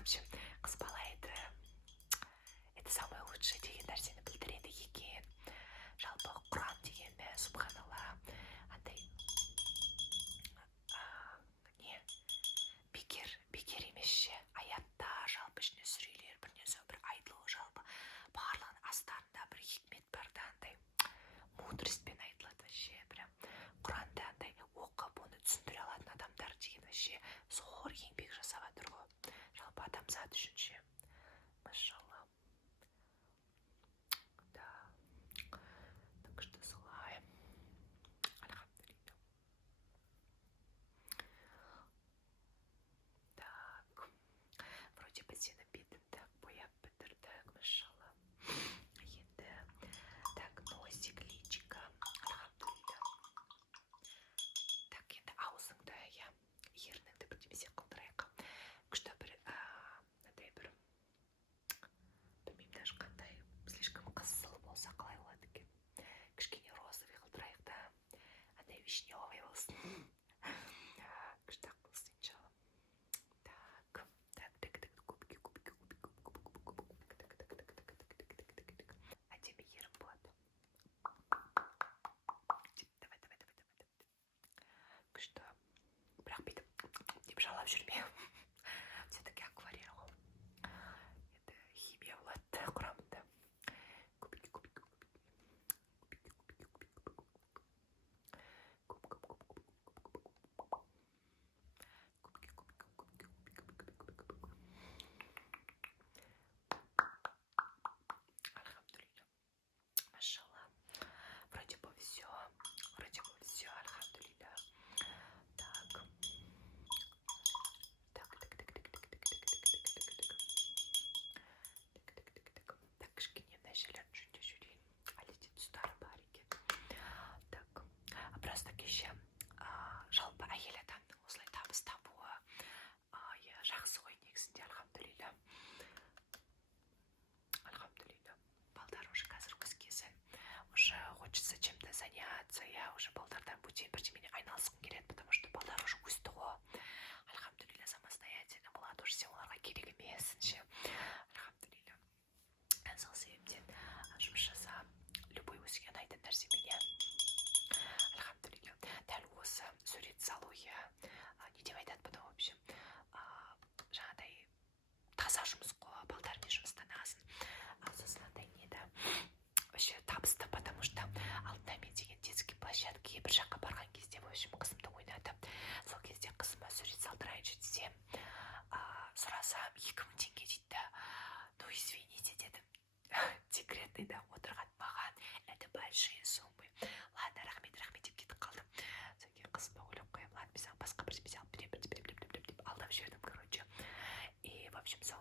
общем, қыз бала это самое лучшее деген нәрсені білдіреді екен. Жалпы Құран деген субханалла андай не бекер емес ше, аятта жалпы ішінде сүрелер бірнеше бір айтылу, жалпы барлығының астарында бір хикмет бар да, андай мудростьпен айтылады вообще. Прям Құранда андай оқып оны түсіндіре алатын адамдар деген вообще зор еңбек жасап жатыр ғой, жалпы адамзат үшін ше. Машалла. Да. Так что солай. Альхамдулилля. Так. Вроде бы сені бетімді бояп бітірдік, машалла. Енді. Так, носик, личика. Альхамдулилля. Так, енді аузыңды, я ерніңді бірдемесе қылдырайық. Күшті бір, андай бір, білмеймін даже қандай, слишком қызыл болса қалай болады екен. Кішкене розовый қылдырайық да, андай вишневый болсын. Күшті қылсын иншалла. Так, губки. Әдемі ерім болады. Давай. Күшті. Бірақ бүйтіп деп жалап жүрме. Все-таки акварель ғой. Это химия болады құрамында. Губки. Альхамдулилля. Машалла. Вроде бы все, альхамдулилля. Так, кішкене мына жерлерін жөндеп жүрейін. Әлде тұстары бар екен. Так, просто кеше жалпы әйел адамның осылай табыс табуы жақсы ғой негізінде, альхамдулилля. Балдар уже қазір күз кезі, уже хочется чем-то заняться, я уже балдардан бөтен бірдемемен айналысқым келеді, потому что балдар уже өсті ғой. Альхамдулилля, самостоятельно болады, уже сен оларға керек емессің ше. Альхамдулилля. Сол себептен жұмыс жаса, любой өзіңе ұнайтын нәрсемен. Альхамдулилля. Дәл осы сурет салу, не деп айтады бұны, в общем, жаңағыдай таза жұмыс қой, балдармен жұмыстанасың. Сосын андай неді вообще табысты, потому что алдында мен деген детский площадкеге бір жаққа барған кезде, в общем, қызымды ойнатып, сол кезде қызыма сурет салдырайыншы десем, сұрасам 2000 теңге дейді. Ну извините дедім. Декретныйда отырған маған это большие суммы. Ладно, рахмет деп кетіп қалдым. Содан кейін қызыма ойлап қоямын, ладно, мен саған басқа бірдеңе алып беремін деп алдап жібердім, короче. И в общем сол